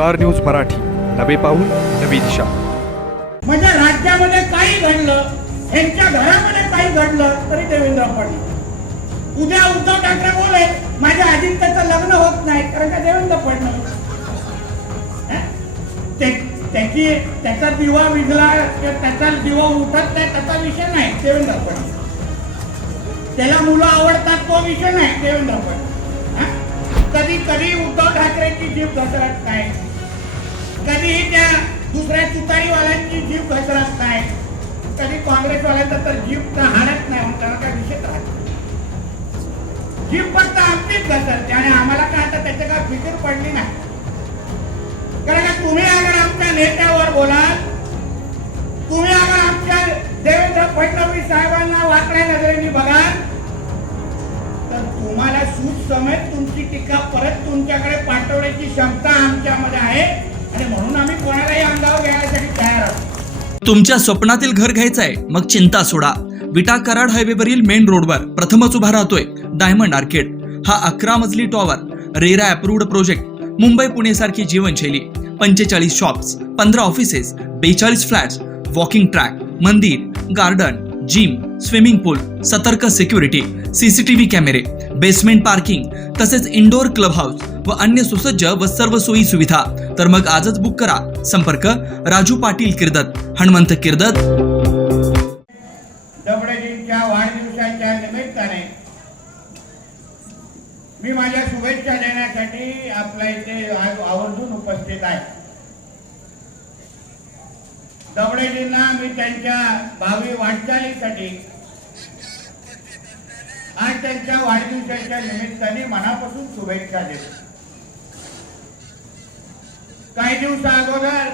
Star news Marathi. नवे पाऊल नवी दिशा. म्हणजे राज्यामध्ये काही घडलं त्यांच्या घरामध्ये काही घडलं तरी देवेंद्र फडणवीस उद्या उद्धव ठाकरे बोले माझ्या आदित्यचं लग्न होत नाही कारण का देवेंद्र फडणवीस त्याची त्याचा दिवा विझला किंवा त्याचा दिवा उठत नाही त्याचा विषय नाही देवेंद्र फडणवीस त्याला मुलं आवडतात तो विषय नाही देवेंद्र फडणवीस कधी कधी उद्धव ठाकरेची जीभ घसरत नाही. कधीही त्या दुसऱ्या तुतारीवाल्यांची जीव घसरत नाही. कधी काँग्रेसवाल्यांचा तर जीव तर हाणत नाही म्हणून त्याला काय विषय राहत जीव फक्त आमचीच घसरते आणि आम्हाला काय आता त्याच्या काय फिकीर पडली नाही. कारण का तुम्ही अगर आमच्या नेत्यावर बोलाल तुम्ही अगर आमच्या देवेंद्र फडणवीस साहेबांना वाकड्या नजरेने बघाल तर तुम्हाला सूट समेत तुमची टीका परत तुमच्याकडे पाठवण्याची क्षमता आमच्यामध्ये आहे. आणि म्हणून आम्ही कोणालाही अंगावर घ्यायसाठी तयार आहोत. तुमच्या स्वप्नातील घर घ्यायचं आहे मग चिंता सोडा. विटा कराड हायवेवरील मेन रोडवर प्रथमच उभा राहतोय डायमंड आर्केड. हा अकरा मजली tower RERA approved project Mumbai Pune सारखी जीवनशैली. पंचेचाळीस शॉप्स पंधरा ऑफिसेस बेचाळीस फ्लॅट्स वॉकिंग ट्रॅक मंदिर गार्डन जिम स्विमिंग पूल सतर्क सिक्युरिटी सीसीटीव्ही कॅमेरे बेसमेंट पार्किंग तसेच इंडोर क्लब हाऊस व अन्य सुसज्ज व सर्व सोयी सुविधा. तर मग आजच बुक करा. संपर्क राजू पाटील किर्दत हनुमंत किर्दत. दबडेजींच्या वाढदिवसाच्या निमित्ताने मी माझ्या शुभेच्छा देण्यासाठी आपल्या इथे आज आवर्जून उपस्थित आहे. दवडेजींना मी त्यांच्या भावी वाटचालीसाठी आज त्यांच्या वाढदिवसाच्या निमित्ताने मनापासून शुभेच्छा देतो. काही दिवसा अगोदर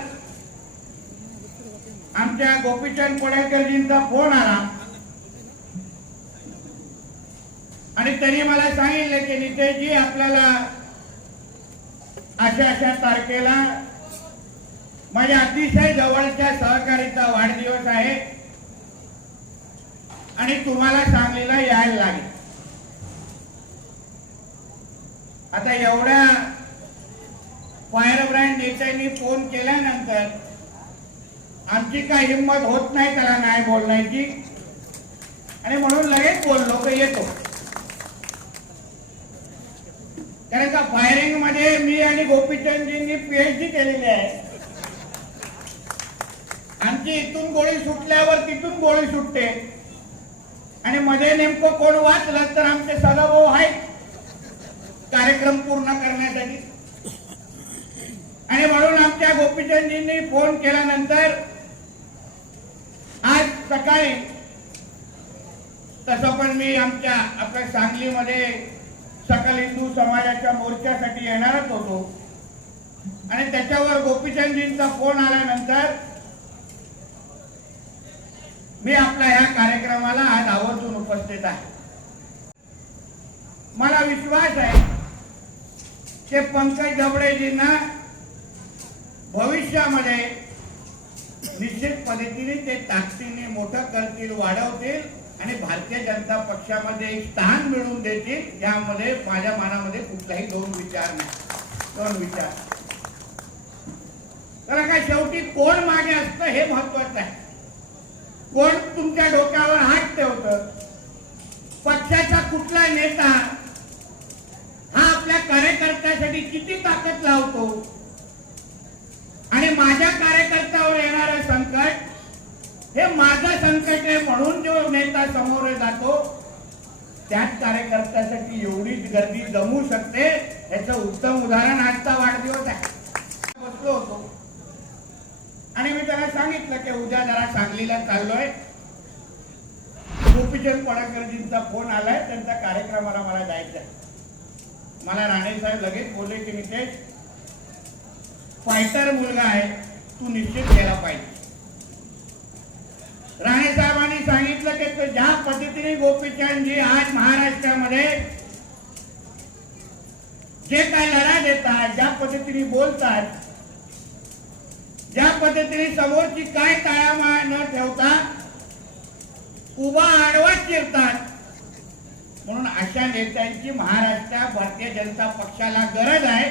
आमच्या गोपीचंद पडळकरजींचा फोन आला. आणि त्यांनी मला सांगितलं की नितेशजी आपल्याला अशा अशा तारखेला माझ्या अतिशय जवळच्या सहकारीचा वाढदिवस आहे. आणि तुम्हाला सांगलीला यायला लागेल. आता एवढ्या फायर ब्रँड नेत्यांनी फोन केल्यानंतर आमची काय हिंमत होत नाही त्याला नाही बोलण्याची. आणि म्हणून लगेच बोललो की येतो. कारण का फायरिंगमध्ये मी आणि गोपीचंदजींनी पीएचडी केलेली आहे. आमची इथून गोळी सुटल्यावर तिथून गोळी सुटते. आणि मध्ये नेमकं कोण वाचलं तर आमचे सदाभाऊ आहेत. कार्यक्रम पूर्ण करण्यासाठी. आणि म्हणून आमच्या गोपीचंदजींनी फोन केल्यानंतर आज सकाळी तसं पण मी आमच्या आपल्या सांगलीमध्ये सकल हिंदू समाजाच्या मोर्चासाठी येणारच होतो. आणि त्याच्यावर गोपीचंदजींचा फोन आल्यानंतर मी आपल्या ह्या कार्यक्रमाला आज आवर्जून उपस्थित आहे. मला विश्वास आहे की पंकज दबडेजींना भविष्यामध्ये निश्चित पद्धतीने ते ताकदीने मोठं करतील वाढवतील आणि भारतीय जनता पक्षामध्ये एक स्थान मिळवून देतील यामध्ये माझ्या मनामध्ये कुठलाही दोन विचार नाही. दोन विचार. कारण का शेवटी कोण मागे असतं हे महत्वाचं आहे. कोण तुमच्या डोक्यावर हात ठेवतं? पक्षाचा कुठला नेता हा आपल्या कार्यकर्त्यासाठी किती ताकद लावतो? आणि माझ्या कार्यकर्त्यावर येणारं संकट हे माझं संकट आहे म्हणून जो नेता समोर जातो त्याच कार्यकर्त्यासाठी एवढीच गर्दी जमू शकते याचं उत्तम उदाहरण आजचा वाढदिवस आहे. बसलो होतो. आणि मी त्याला सांगितलं की उद्या जरा सांगलीला चाललोय. गोपीचंद पडकरजींचा फोन आलाय त्यांच्या कार्यक्रमाला मला जायचं मला राणे साहेब लगेच बोलले की नितेश फायटर मुलगा आहे तू निश्चित केला पाहिजे. राणे साहेबांनी सांगितलं की ज्या पद्धतीने गोपीचंदजी आज महाराष्ट्रामध्ये जे काय लढा देतात ज्या पद्धतीने बोलतात ज्या पद्धतीने समोरची काय टाळामाळ न ठेवता उभा आडवा चिरतात म्हणून अशा नेत्यांची महाराष्ट्रात भारतीय जनता पक्षाला गरज आहे.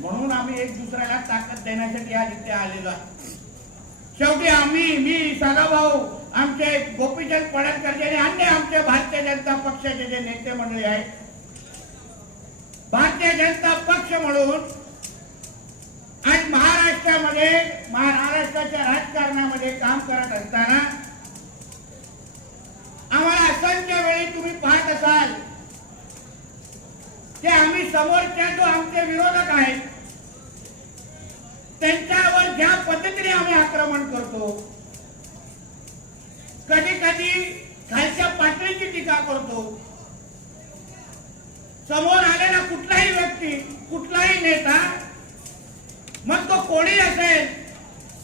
म्हणून आम्ही एक दुसऱ्याला ताकद देण्यासाठी आज इथे आलेलो आहे. शेवटी आम्ही मी सदाभाऊ आमचे गोपीचंद पडळकरचे अन्य आमचे भारतीय जनता पक्षाचे जे नेते मंडळी आहेत भारतीय जनता पक्ष म्हणून आज महाराष्ट्रामध्ये महाराष्ट्राच्या राजकारणामध्ये काम करत असताना आम्हाला असंख्य वेळी तुम्ही पाहत असाल की आम्ही समोरच्या जो आमचे विरोधक आहेत त्यांच्यावर ज्या पद्धतीने आम्ही आक्रमण करतो कधी कधी खालच्या पातळीची टीका करतो. समोर आलेला कुठलाही व्यक्ती कुठलाही नेता मग तो कोणी असेल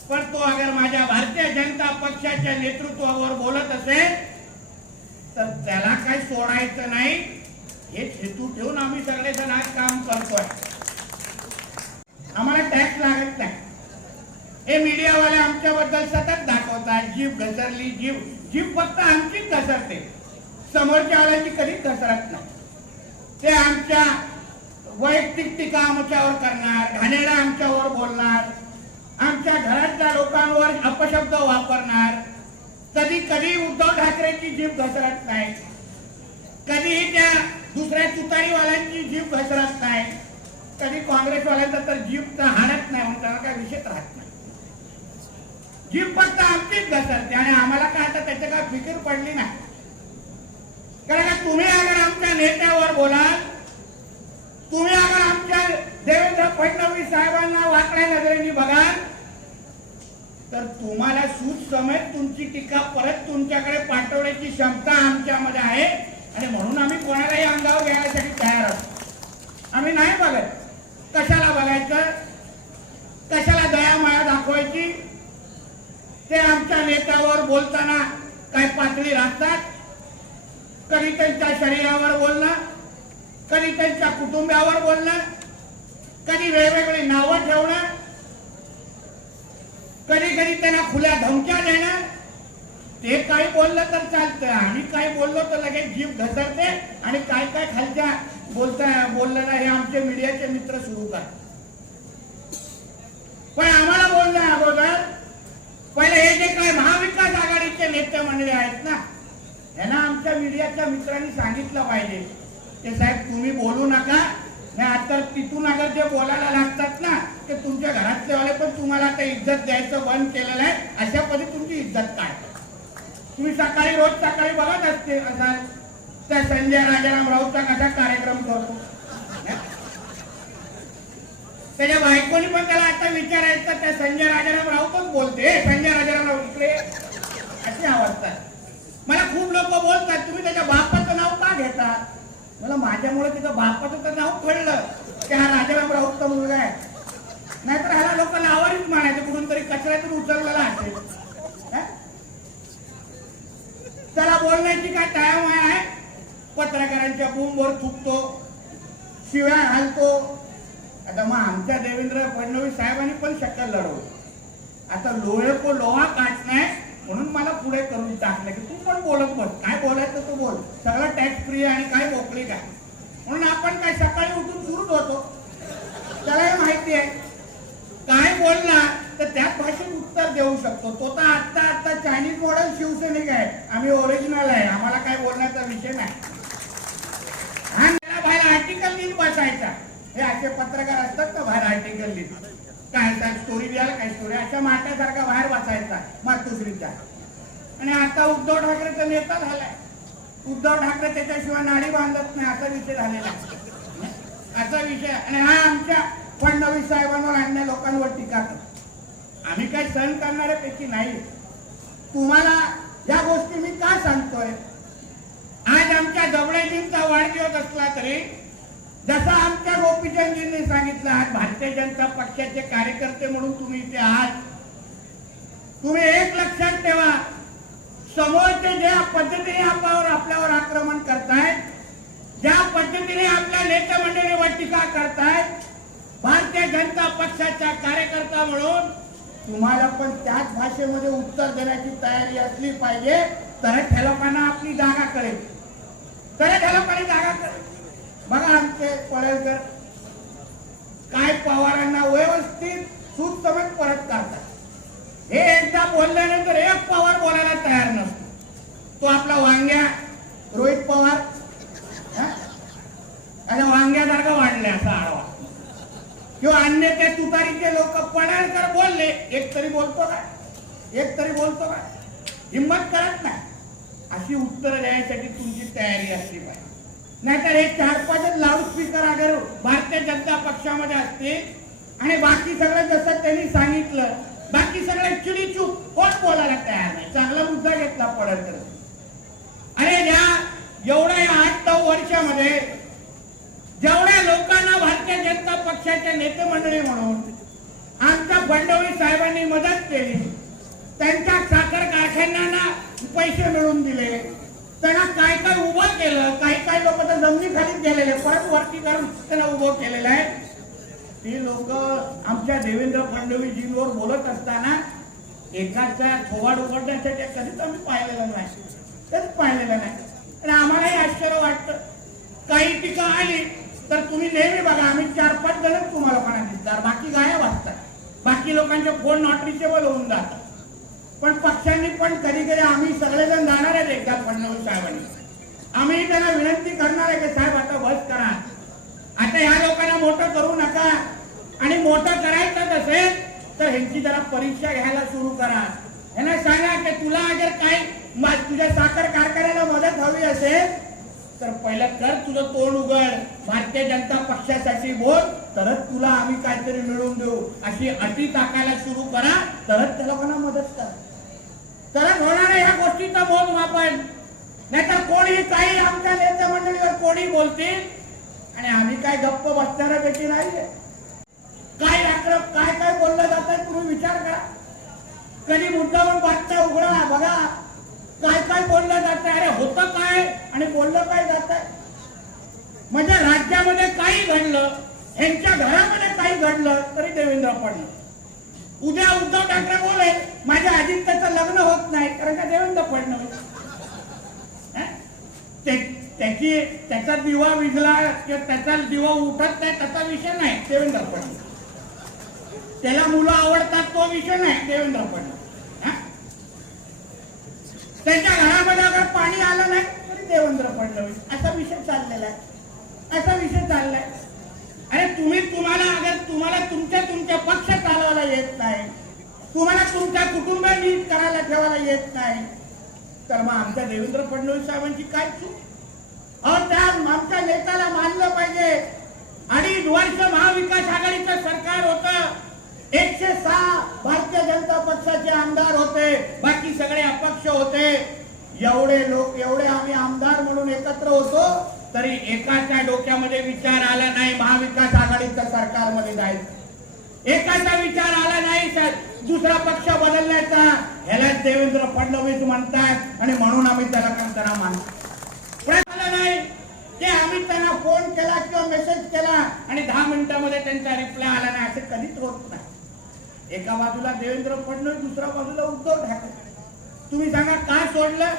पण तो अगर माझ्या भारतीय जनता पक्षाच्या नेतृत्वावर बोलत असेल तर त्याला काही सोडायचं नाही. हे हेतू ठेवून आम्ही सगळेजण आज काम करतोय. आम्हाला टॅक्स लागत नाही. हे मीडियावाले आमच्याबद्दल सतत दाखवतात जीभ घसरली जीभ जीभ फक्त आमचीच घसरते. समोरच्या वाल्याची कधीच घसरत नाही. ते आमच्या वैयक्तिक टीका आमच्यावर करणार घाणेरडा आमच्यावर बोलणार आमच्या घरातल्या लोकांवर अपशब्द वापरणार. कधी कधी उद्धव ठाकरेची जीभ घसरत नाही. कधीही त्या दुसऱ्या तुतारीवाल्यांची जीभ घसरत नाही. कधी काँग्रेसवाल्यांचा तर जीभ तर हाणत नाही म्हणून त्यांना काय विषय राहत नाही. जीभ फक्त आमचीच घसरते आणि आम्हाला काय आता त्याच्या काय फिकीर पडली नाही. कारण का तुम्ही अगर आमच्या नेत्यावर बोलाल तुम्ही अगर आमच्या देवेंद्र फडणवीस साहेबांना वाकड्या नजरेने बघाल तर तुम्हाला सूट समेत तुमची टीका परत तुमच्याकडे पाठवण्याची क्षमता आमच्यामध्ये आहे. आणि म्हणून आम्ही कोणालाही अंगावर घ्यायसाठी तयार आहोत. आम्ही नाही बघत कशाला बघायचं? कशाला दयामाया दाखवायची? ते आमच्या नेत्यावर बोलताना काही पातळी राखतात कधी त्यांच्या शरीरावर बोलणं? कधी त्यांच्या कुटुंबावर बोलणं? कधी वेगवेगळी नावं ठेवणं? कधी कधी त्यांना खुल्या धमक्या देणं? ते काही बोललं तर चालतं. आम्ही काही बोललो तर लगेच जीव घसरते आणि काय काय खालच्या बोलता बोललं ना हे आमचे मीडियाचे मित्र सुरू करतात. पण आम्हाला बोलणं अगोदर पहिले हे जे काय महाविकास आघाडीचे नेते म्हणले आहेत ना यांना आमच्या मीडियाच्या मित्रांनी सांगितलं पाहिजे. ते साहेब तुम्ही बोलू नका. नाही आता तिथून अगर जे बोलायला लागतात ना ते तुमच्या घरातले वाले पण तुम्हाला आता इज्जत द्यायचं बंद केलेलं आहे. अशा पद्धती तुमची इज्जत काय तुम्ही सकाळी रोज सकाळी बघत असते असाल त्या संजय राजाराम राऊतचा कसा कार्यक्रम करतो. त्याच्या बायकोनी पण त्याला आता विचारायचं त्या संजय राजाराम राऊतच बोलते. संजय राजाराम राऊत इकडे अशी मला खूप लोक बोलतात तुम्ही त्याच्या बापाचं नाव का घेता? मला माझ्यामुळे तिथं बापाचं तर नाव कळलं की हा राजाराम राऊतचा मुलगा आहे. नाहीतर ह्याला लोकांना नावारीच म्हणायचं कुठून तरी कचऱ्यातून उचललेला असेल. त्याला बोलण्याची काय टायम आहे? पत्रकारांच्या बोंबवर थुकतो शिव्या घालतो. आता मग आमच्या देवेंद्र फडणवीस साहेबांनी पण शक्य लढवलं. आता लोहे को लोहा काटणार म्हणून मला पुढे करून टाकलं की तू पण बोलत बस. काय बोलायचं तू बोल. सगळं टॅक्स फ्री आणि काय मोकळी काय? म्हणून आपण काय सकाळी उठून सुरूच होतो. त्यालाही माहिती आहे. काय बोलणार? तर त्या भाषेत उत्तर देऊ शकतो. तो तर आत्ता आत्ता चायनीज मॉडेल शिवसैनिक आहे. आम्ही ओरिजिनल आहे. आम्हाला काय बोलण्याचा विषय नाही. हा बाहेर आर्टिकल लिहित बसायचा. हे असे पत्रकार असतात ना बाहेर आर्टिकल लिहित काय काय स्टोरी द्यायला काय स्टोरी अशा माट्यासारखा बाहेर बसायचा मातुश्रीचा आणि आता उद्धव ठाकरेचा नेता झालाय. उद्धव ठाकरे त्याच्याशिवाय नाडी बांधत नाही. असा विषय झालेला असा विषय आणि हा आमच्या फडणवीस साहेबांवर अन्य लोकांवर टीका करतो. आम्ही काय सहन करणाऱ्यापैकी नाही तुम्हाला या गोष्टी मी का सांगतोय? आज आमच्या जवळजींचा वाढदिवस असला तरी जसं आमच्या गोपीचंदजींनी सांगितलं आज भारतीय जनता पक्षाचे कार्यकर्ते म्हणून तुम्ही इथे आहात. तुम्ही एक लक्षात ठेवा समोरचे ज्या पद्धतीने आपल्यावर आपल्यावर आक्रमण करतायत ज्या पद्धतीने आपल्या नेते मंडळीवर टीका करतायत भारतीय जनता पक्षाचा कार्यकर्ता म्हणून तुम्हाला पण त्याच भाषेमध्ये उत्तर देण्याची तयारी असली पाहिजे तर त्या आपली जागा कळेल तर त्या जागा कळेल बघा आमचे पळेलकर काय पवारांना व्यवस्थित सूत परत काढतात हे एकदा बोलल्यानंतर एक पवार बोलायला तयार नसतो. तो आपला वांग्या रोहित पवार आणि आता वांग्यासारखं असा आडवा. किंवा अन्य त्या तुतारीचे लोक पडेल एक तरी बोलतो काय एक तरी बोलतो काय हिंमत करत नाही. अशी उत्तरं द्यायसाठी तुमची तयारी असली पाहिजे. नाहीतर हे चार पाच लाऊडस्पीकर अगर भारतीय जनता पक्षामध्ये असतील आणि बाकी सगळं जसं त्यांनी सांगितलं बाकी सगळे चिडीचूप कोण बोलायला तयार नाही? चांगला मुद्दा घेतला पडत तर अरे या एवढ्या या आठ नऊ वर्षामध्ये जेवढ्या लोकांना भारतीय जनता पक्षाचे नेते मंडळी म्हणून आमच्या फडणवीस साहेबांनी मदत केली. त्यांच्या साखर कारखान्यांना पैसे मिळवून दिले. त्यांना काय काय उभं केलं काही काही लोक तर जमिनीखालीच गेलेले परत वरती करून त्यांना उभं केलेलं आहे. ती लोक आमच्या देवेंद्र फडणवीसजींवर बोलत असताना एकाचा थोवाड उघडण्यासाठी कधीच आम्ही पाहिलेलं नाही. तेच पाहिलेलं नाही. आणि आम्हालाही आश्चर्य वाटतं. काही टीका आली तर तुम्ही नेहमी बघा आम्ही चार पाच जणच तुम्हाला कोणा दिसणार बाकी गायब असतात बाकी लोकांचे फोन नॉट रिचेबल होऊन जातात. पण पक्षांनी पण कधी कधी आम्ही सगळेजण जाणार आहेत एकदा फडणवीस साहेबांनी. आम्ही त्यांना विनंती करणार आहे की साहेब आता बस करा. आता ह्या लोकांना मोठं करू नका. आणि मोठं करायचं असेल तर ह्यांची जरा परीक्षा घ्यायला सुरू करा. ह्यांना सांगा की तुला अगर काय तुझ्या साखर कारखान्याला मदत हवी असेल तर पहिलं कर तुझं तोंड उघड. भारतीय जनता पक्षासाठी बोल तरच तुला आम्ही काहीतरी मिळवून देऊ. अशी अटी टाकायला सुरू करा तरच त्या लोकांना मदत करा. तरच होणार आहे ह्या गोष्टीचा बोल आपण नाहीतर कोणी काही आमच्या नेते मंडळीवर कोणी बोलतील. आणि आम्ही काय गप्प बसणाऱ्यापैकी नाहीये. काय आक्रम काय काय बोललं जातं तुम्ही विचार करा. कधी मुद्दामून बातम्या उघडा बघा. काय काय बोललं जात अरे होतं काय? आणि बोललं काय जात म्हणजे राज्यामध्ये काही घडलं यांच्या घरामध्ये काही घडलं तरी देवेंद्र फडणवीस उद्या उद्धव ठाकरे बोले माझ्या आदित्यचं लग्न होत नाही कारण का देवेंद्र फडणवीस त्याची त्याचा दिवा विजला किंवा त्याचा दिवा उठत नाही त्याचा विषय नाही देवेंद्र फडणवीस त्याला मुलं आवडतात तो विषय नाही देवेंद्र फडणवीस त्यांच्या घरामध्ये अगर पाणी आलं नाही तरी देवेंद्र फडणवीस. असा विषय चाललेला आहे. असा विषय चाललाय अरे तुम्ही तुम्हाला अगर तुम्हाला तुमच्या तुमच्या पक्ष चालवायला येत नाही तुम्हाला तुमच्या कुटुंब नीट करायला ठेवायला येत नाही तर मग आमच्या देवेंद्र फडणवीस साहेबांची काय चूक? अहो त्या आमच्या नेत्याला मानलं पाहिजे. अडीच वर्ष महाविकास आघाडीचं सरकार होतं. एकशे सहा भारतीय जनता पक्षाचे आमदार होते बाकी सगळे अपक्ष होते. एवढे लोक एवढे आम्ही आमदार म्हणून एकत्र होतो तरी एकाच्या डोक्यामध्ये विचार आला नाही महाविकास आघाडीच्या सरकारमध्ये जायचं एकाचा विचार आला नाही सर दुसरा पक्ष बदलण्याचा. ह्याला देवेंद्र फडणवीस म्हणतात आणि म्हणून आम्ही त्याला त्यांना मानतो. नाही. ते आम्ही त्यांना फोन केला किंवा मेसेज केला आणि दहा मिनिटामध्ये त्यांचा रिप्लाय आला नाही असं कधीच होत नाही. एका बाजूला देवेंद्र फडणवीस दुसऱ्या बाजूला उद्धव ठाकरे. तुम्ही सांगा का सोडलं?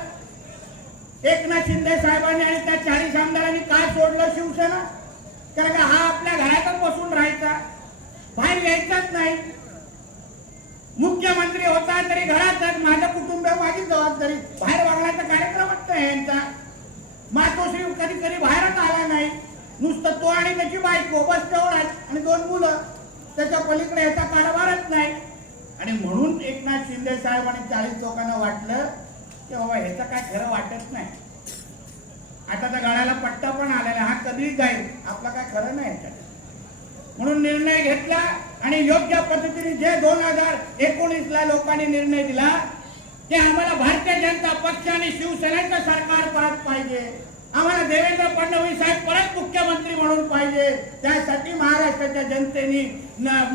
एकनाथ शिंदे साहेबांनी आणि त्या चाळीस आमदारांनी का सोडलं शिवसेना? कारण का हा आपल्या घरातच बसून राहायचा. बाहेर यायचाच नाही. मुख्यमंत्री होता तरी घरातच माझं कुटुंब माझी जबाबदारी. बाहेर वागण्याचा कार्यक्रमच नाही यांचा. मातोश्री कधी कधी बाहेरच आला नाही. नुसतं तो आणि त्याची बायको बस तेवढाच. आणि दोन मुलं. त्याच्या पलीकडे याचा कारभारच नाही. आणि म्हणून एकनाथ शिंदे साहेब आणि चाळीस लोकांना वाटलं की बाबा ह्याचं काय खरं वाटत नाही. आता त्या गळ्याला पट्टा पण आलेला हा कधी जाईल. आपला काय खरं नाही ह्याच्यात म्हणून निर्णय घेतला आणि योग्य पद्धतीने जे दोन हजार एकोणीस ला लोकांनी निर्णय दिला ते आम्हाला भारतीय जनता पक्ष आणि शिवसेनेचं सरकार परत पाहिजे. आम्हाला देवेंद्र फडणवीस साहेब परत मुख्यमंत्री म्हणून पाहिजे. त्यासाठी महाराष्ट्राच्या जनतेने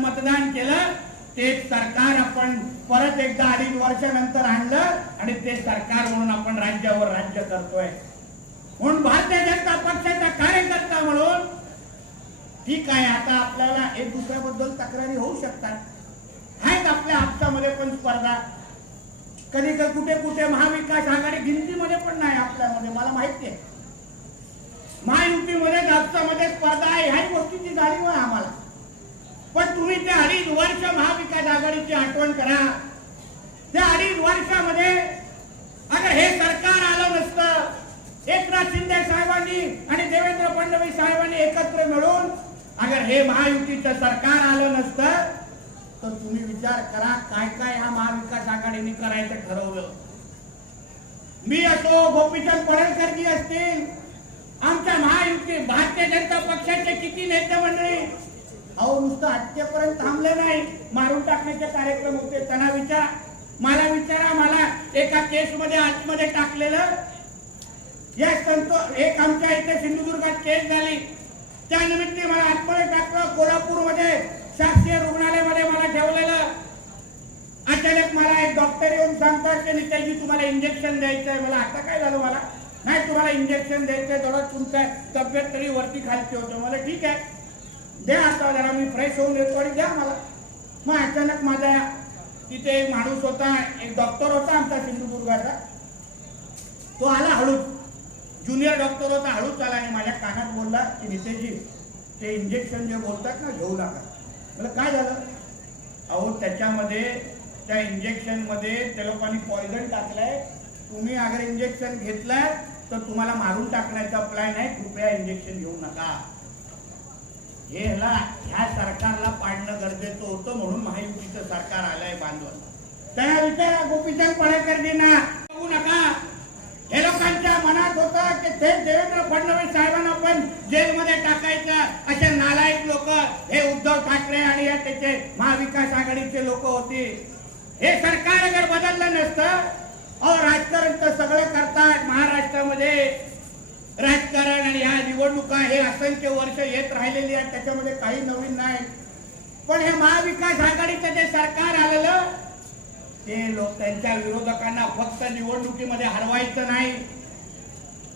मतदान केलं. ते सरकार आपण परत एकदा अडीच वर्षानंतर आणलं आणि ते सरकार म्हणून आपण राज्यावर राज्य करतोय. म्हणून भारतीय जनता पक्षाचा कार्यकर्ता म्हणून ठीक आहे आता आपल्याला एक दुसऱ्याबद्दल तक्रारी होऊ शकतात. आहेत आपल्या हापसामध्ये पण स्पर्धा. कधी कधी कुठे कुठे महाविकास आघाडी गिनतीमध्ये पण नाही आपल्यामध्ये मला माहिती आहे. महायुतीमध्ये हापसामध्ये स्पर्धा आहे. ह्याही गोष्टीची जाणीव आहे आम्हाला. पण तुम्ही त्या ते अडीच वर्ष महाविकास आघाडीची आठवण करा. त्या अडीच वर्षामध्ये अगर हे सरकार आलं नसतं एकनाथ शिंदे साहेबांनी आणि देवेंद्र फडणवीस साहेबांनी एकत्र मिळून अगर हे महायुतीचं सरकार आलं नसतं तर तुम्ही विचार करा काय काय ह्या महाविकास आघाडीने करायचं ठरवलं. मी असो गोपीचंद पडळकरजी असतील आमच्या महायुती भारतीय जनता पक्षाचे किती नेते मंडळी? अहो नुसतं आजच्यापर्यंत थांबले नाही. मारून टाकण्याचे कार्यक्रम होते. त्यांना विचार. मला विचारा मला एका केस मध्ये आतमध्ये टाकलेलं. या संतो एक आमच्या इथे सिंधुदुर्गात केस झाली. त्या निमित्त मला आतमध्ये टाकलं. कोल्हापूरमध्ये शासकीय रुग्णालयामध्ये मला ठेवलेलं. अचानक मला एक डॉक्टर येऊन सांगतात की नितेशजी तुम्हाला इंजेक्शन द्यायचं आहे मला आता काय झालं मला? नाही तुम्हाला इंजेक्शन द्यायचं आहे थोडं तुमचं तब्येत तरी वरती खालची होतं. मला ठीक आहे. द्या आता जरा मी फ्रेश होऊन येतो आणि द्या मला. मग अचानक माझा तिथे एक माणूस होता एक डॉक्टर होता आमचा सिंधुदुर्गाचा. तो आला हळूच. ज्युनियर डॉक्टर होता हळूच आला आणि माझ्या कानात बोलला की नितेशजी ते इंजेक्शन जे बोलतात ना घेऊ नका. मला काय झालं? अहो त्याच्यामध्ये त्या इंजेक्शनमध्ये त्या लोकांनी पॉइझन टाकलंय. तुम्ही अगर इंजेक्शन घेतलं तर तुम्हाला मारून टाकण्याचा प्लॅन आहे कृपया इंजेक्शन घेऊ नका. हे ह्या सरकारला पाडणं गरजेचं होतं म्हणून महायुतीचं सरकार आलंय बांधवण त्यांना विचारा गोपीचंद पडळकरजींना बघू नका. हे लोकांच्या मनात होतं की थेट देवेंद्र फडणवीस साहेबांना पण जेलमध्ये टाकायचं असे नालायक लोक. हे उद्धव ठाकरे आणि या त्याचे महाविकास आघाडीचे लोक होते. हे सरकार अगर बदललं नसतं अहो राजकारण तर सगळं करतात महाराष्ट्रामध्ये. राजकारण आणि ह्या निवडणुका हे असंख्य वर्ष येत राहिलेली आहेत त्याच्यामध्ये काही नवीन नाही. पण हे महाविकास आघाडीचं जे सरकार आलेलं ते लोक त्यांच्या विरोधकांना फक्त निवडणुकीमध्ये हरवायचं नाही.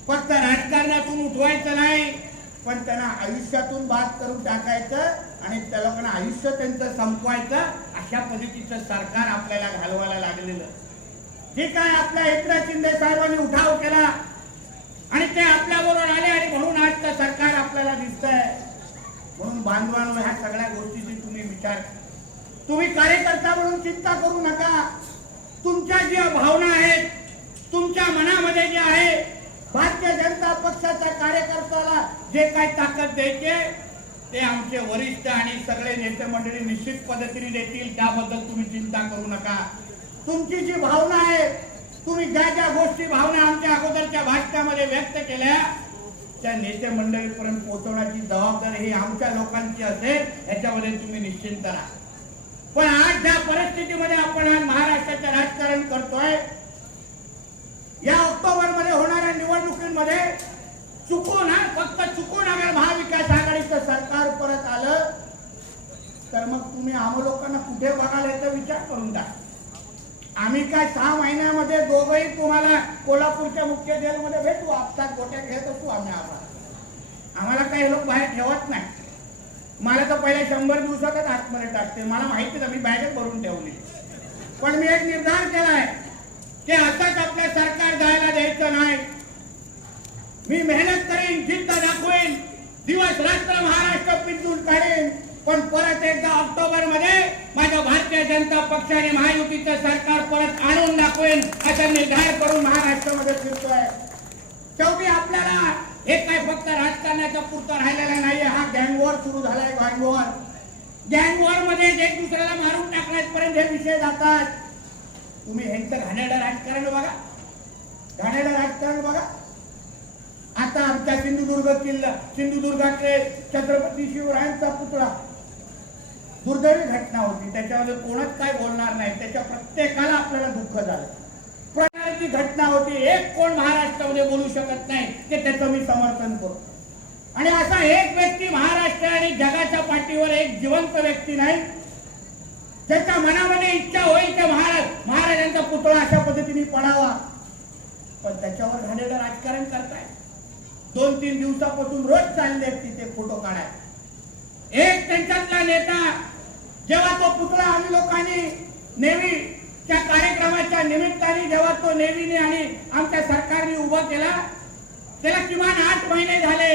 फक्त राजकारणातून उठवायचं नाही पण त्यांना आयुष्यातून बाद करून टाकायचं आणि त्या लोकांना आयुष्य त्यांचं संपवायचं अशा पद्धतीचं सरकार आपल्याला घालवायला लागलेलं. जे काय आपल्या एकनाथ शिंदे साहेबांनी उठाव केला? आणि ते आपल्याबरोबर आले आणि म्हणून आजचं सरकार आपल्याला दिसतंय. म्हणून बांधवांनो ह्या सगळ्या गोष्टीची तुम्ही विचार तुम्ही कार्यकर्ता म्हणून चिंता करू नका. तुमच्या ज्या भावना आहेत तुमच्या मनामध्ये जे आहे भारतीय जनता पक्षाच्या कार्यकर्त्याला जे काय ताकद द्यायचे ते आमचे वरिष्ठ आणि सगळे नेते मंडळी निश्चित पद्धतीने देतील. त्याबद्दल तुम्ही चिंता करू नका. तुमची जी भावना आहे तुम्ही ज्या ज्या गोष्टी भावना आमच्या अगोदरच्या भाषणामध्ये व्यक्त केल्या त्या नेते मंडळीपर्यंत पोहोचवण्याची जबाबदारी ही आमच्या लोकांची असेल याच्यामध्ये तुम्ही निश्चिंत राहा. पण आज ज्या परिस्थितीमध्ये आपण आज महाराष्ट्राचं राजकारण करतोय या ऑक्टोबरमध्ये होणाऱ्या निवडणुकीमध्ये चुकून फक्त चुकून अगर महाविकास आघाडीचं सरकार परत आलं तर मग तुम्ही आम लोकांना कुठे बघायला याचा विचार करून टाका. आम्ही काय सहा महिन्यामध्ये दोघंही तुम्हाला कोल्हापूरच्या मुख्य जेलमध्ये भेटू. आपसात गोट्या घेत असू आम्ही आम्हाला. आम्हाला काही लोक बाहेर ठेवत नाही. मला तर पहिल्या शंभर दिवसातच आतमध्ये टाकते. मला माहिती आहे मी बॅगच भरून ठेवली. पण मी एक निर्धार केलाय की आताच आपलं सरकार जायला द्यायचं नाही. मी मेहनत करेन जिद्द दाखवेन दिवस रात्र महाराष्ट्र पिंजून काढेन. पण परत एकदा ऑक्टोबरमध्ये माझ्या भारतीय जनता पक्षाने महायुतीचं सरकार परत आणून दाखवेन असा निर्धार करून महाराष्ट्रामध्ये फिरतोय. शेवटी आपल्याला हे काय फक्त राजकारणाचा पुरता राहिलेला नाहीये. हा गँगवॉर सुरू झालाय गँगवॉर गँगवॉरमध्ये एक दुसऱ्याला मारून टाकण्यापर्यंत हे विषय जातात. तुम्ही ह्यांचं घाणेरडं राजकारण बघा. घाणेरडं राजकारण बघा. आता आमच्या सिंधुदुर्ग किल्ला सिंधुदुर्गातले छत्रपती शिवरायांचा पुतळा दुर्दैवी घटना होती. त्याच्यामध्ये कोणच काय बोलणार नाही. त्याच्या प्रत्येकाला आपल्याला दुःख झालं. प्रकारची घटना होती. एक कोण महाराष्ट्रामध्ये बोलू शकत नाही की त्याचं मी समर्थन करतो. आणि असा एक व्यक्ती महाराष्ट्र आणि जगाच्या पाठीवर एक जिवंत व्यक्ती नाही ज्याच्या मनामध्ये इच्छा होईल की महाराज महाराजांचा पुतळा अशा पद्धतीने पडावा पण त्याच्यावर झालेलं राजकारण करताय. दोन तीन दिवसापासून रोज चालले तिथे फोटो काढाय एक त्यांच्यातला नेता जेव्हा तो पुतळा आम्ही लोकांनी नेव्हीच्या कार्यक्रमाच्या निमित्ताने जेव्हा तो नेव्हीने आणि आमच्या सरकारने उभा केला त्याला किमान आठ महिने झाले.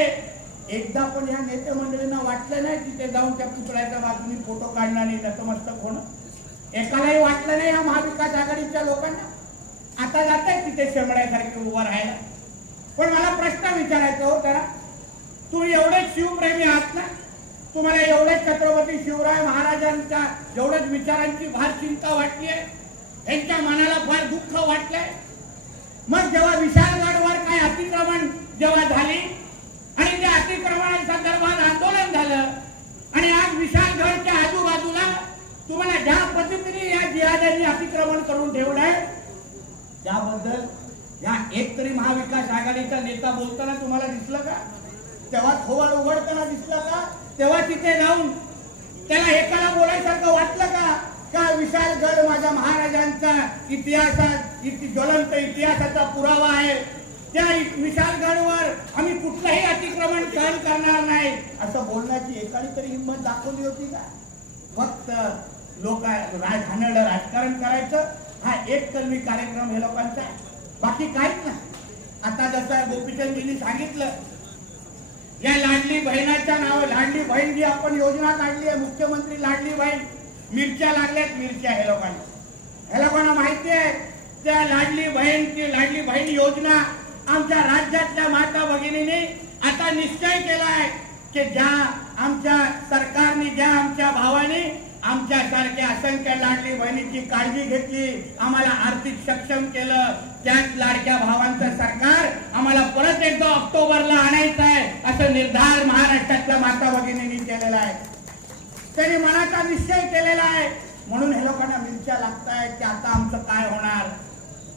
एकदा पण या नेते मंडळींना वाटलं नाही तिथे जाऊन त्या पुतळ्याच्या बाजूने फोटो काढणं आणि नतमस्तक होणं. एकालाही वाटलं नाही या महाविकास आघाडीच्या लोकांना. आता जात आहे तिथे शेमड्यासारखे उभं राहायला. पण मला प्रश्न विचारायचा हो त्याला तुम्ही एवढे शिवप्रेमी आहात ना तुम्हाला एवढेच छत्रपती शिवराय महाराजांच्या एवढ्याच विचारांची फार चिंता वाटली त्यांच्या यांच्या मनाला फार दुःख वाटलंय मग जेव्हा विशाळगडवर काय अतिक्रमण जेव्हा झाली आणि त्या अतिक्रमणासंदर्भात आंदोलन झालं आणि आज विशाळगडच्या आजूबाजूला तुम्हाला ज्या पद्धतीने या जिहाद्यांनी अतिक्रमण करून ठेवलंय त्याबद्दल या एक तरी महाविकास आघाडीचा नेता बोलताना तुम्हाला दिसलं का? तेव्हा थोवाड उघडताना दिसलं का? तेव्हा तिथे जाऊन त्याला एकाला बोलायसारखं वाटलं का? का विशालगड माझ्या महाराजांचा इतिहासात ज्वलंत इतिहासाचा पुरावा आहे? त्या विशालगडवर आम्ही कुठलंही अतिक्रमण सहन करणार नाही. असं बोलण्याची एकाने तरी हिंमत दाखवली होती का? फक्त लोक राज राजकारण करायचं. हा एक कलमी कार्यक्रम हे लोकांचा बाकी काहीच नाही. आता जसं गोपीचंदजींनी सांगितलं या लाडली बहिणाच्या नाव लाडली बहीण जी आपण योजना काढली आहे मुख्यमंत्री लाडली बहीण मिरच्या लागल्यात मिरच्या हे लोकांना. हे लोकांना माहिती आहे त्या लाडली बहीणची लाडली बहीण योजना आमच्या राज्यातल्या माता भगिनीने आता निश्चय केला आहे की ज्या आमच्या सरकारने ज्या आमच्या भावाने आमच्यासारख्या असंख्य लाडली बहिणीची काळजी घेतली आम्हाला आर्थिक सक्षम केलं त्याच लाडक्या भावांचं सरकार आम्हाला परत एकदा ऑक्टोबरला आणायचं आहे असं निर्धार महाराष्ट्रातल्या माता भगिनींनी केलेला आहे. त्यांनी मनाचा निश्चय केलेला आहे. म्हणून हे लोकांना मिरच्या लागतायत की आता आमचं काय होणार?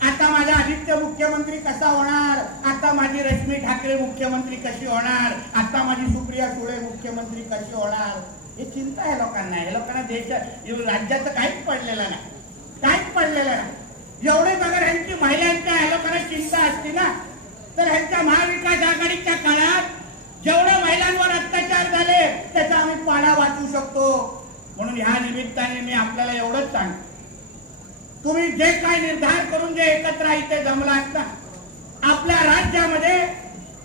आता माझा आदित्य मुख्यमंत्री कसा होणार? आता माझी रश्मी ठाकरे मुख्यमंत्री कशी होणार? आता माझी सुप्रिया सुळे मुख्यमंत्री कशी होणार? हे चिंता आहे लोकांना हे लोकांना देश राज्याचं काहीच पडलेलं नाही. काहीच पडलेलं नाही. एवढे अगर यांची महिलांच्या ह्या लोकांना चिंता असते ना तर ह्यांच्या महाविकास आघाडीच्या काळात जेवढ्या महिलांवर अत्याचार झाले त्याचा आम्ही पाडा वाचू शकतो. म्हणून ह्या निमित्ताने मी आपल्याला एवढंच सांगतो. तुम्ही जे काय निर्धार करून जे एकत्र इथे जमला असता आपल्या राज्यामध्ये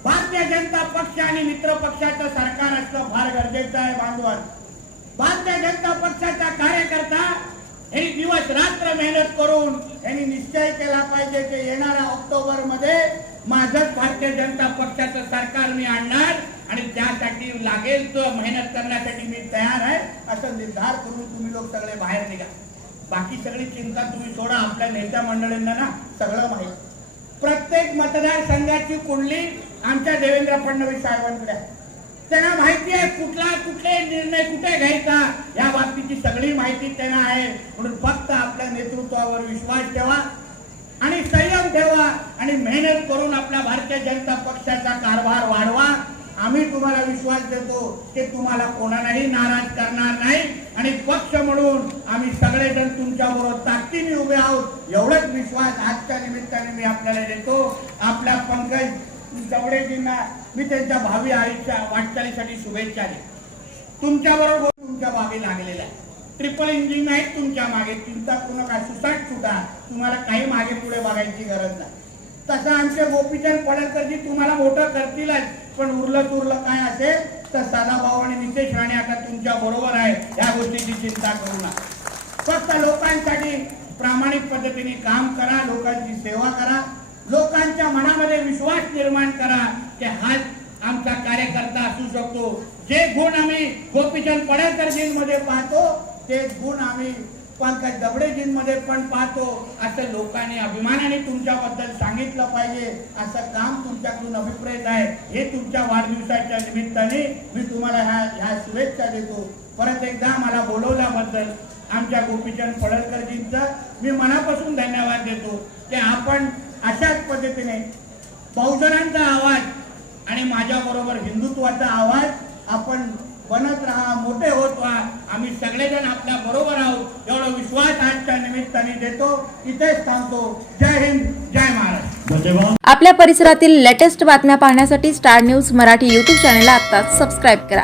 भारतीय जनता पक्ष आणि मित्र पक्षाचं सरकार असणं फार गरजेचं आहे बांधवर भारतीय जनता पक्षाचा कार्यकर्ता यांनी दिवस रात्र मेहनत करून यांनी निश्चय केला पाहिजे की येणाऱ्या ऑक्टोबरमध्ये माझंच भारतीय जनता पक्षाचं सरकार मी आणणार आणि त्यासाठी लागेल तो मेहनत करण्यासाठी मी तयार आहे असं निर्धार करून तुम्ही लोक सगळे बाहेर निघा. बाकी सगळी चिंता तुम्ही सोडा आपल्या नेत्या मंडळींना ना सगळं माहीत. प्रत्येक मतदारसंघाची कुंडली आमच्या देवेंद्र फडणवीस साहेबांकडे आहे. त्यांना माहिती आहे कुठला कुठले निर्णय कुठे घ्यायचा या बाबतीची सगळी माहिती त्यांना आहे. म्हणून फक्त आपल्या नेतृत्वावर विश्वास ठेवा. आणि संयम ठेवा आणि मेहनत करून आपल्या भारतीय जनता पक्षाचा कारभार वाढवा. आम्ही तुम्हाला विश्वास देतो की तुम्हाला कोणालाही नाराज करणार नाही. आणि पक्ष म्हणून आम्ही सगळेजण तुमच्याबरोबर ताकदीने उभे आहोत. एवढाच विश्वास आजच्या निमित्ताने मी आपल्याला देतो. आपल्या पंकज जवळेजींना मी त्यांच्या भावी आईच्या वाटचालीसाठी शुभेच्छा देतो. तुमच्या बरोबर तुमच्या भावी लागलेल्या ट्रिपल इंजिन आहेत तुमच्या मागे चिंता करू नका सुसाट सुटा. तुम्हाला काही मागे पुढे बघायची गरज नाही. तसं आमचे गोपीचंद पडळकरजी तुम्हाला मोठं करतीलच पण उरलं तुरलं काय असेल तर सदाभाऊ आणि नितेश राणे आता तुमच्या बरोबर आहे या गोष्टीची चिंता करू नका. फक्त लोकांसाठी प्रामाणिक पद्धतीने काम करा लोकांची सेवा करा. लोकांच्या मनामध्ये विश्वास निर्माण करा की हाच आमचा कार्यकर्ता असू शकतो. जे गुण आम्ही गोपीचंद पडळकरजींमध्ये पाहतो ते गुण आम्ही पंकज दबडेजींमध्ये पण पाहतो. असं लोकांनी अभिमानाने तुमच्याबद्दल सांगितलं पाहिजे. असं काम तुमच्याकडून अभिप्रेत आहे. हे तुमच्या वाढदिवसाच्या निमित्ताने मी तुम्हाला ह्या ह्या शुभेच्छा देतो. परत एकदा मला बोलवल्याबद्दल आमच्या गोपीचंद पडळकरजींचं मी मनापासून धन्यवाद देतो. की आपण अशाच पद्धतीने बहुजनांचा आवाज आणि माझ्याबरोबर हिंदुत्वाचा आवाज आपण बनत राहा मोठे होत व्हा आम्ही सगळेजण आपल्या बरोबर आहोत. एवढा विश्वास आजच्या निमित्ताने देतो. इथेच थांबतो. जय हिंद जय महाराष्ट्र. धन्यवाद आपल्या परिसरातील लेटेस्ट बातम्या पाहण्यासाठी स्टार न्यूज मराठी यूट्यूब चॅनलला आत्ताच सबस्क्राईब करा.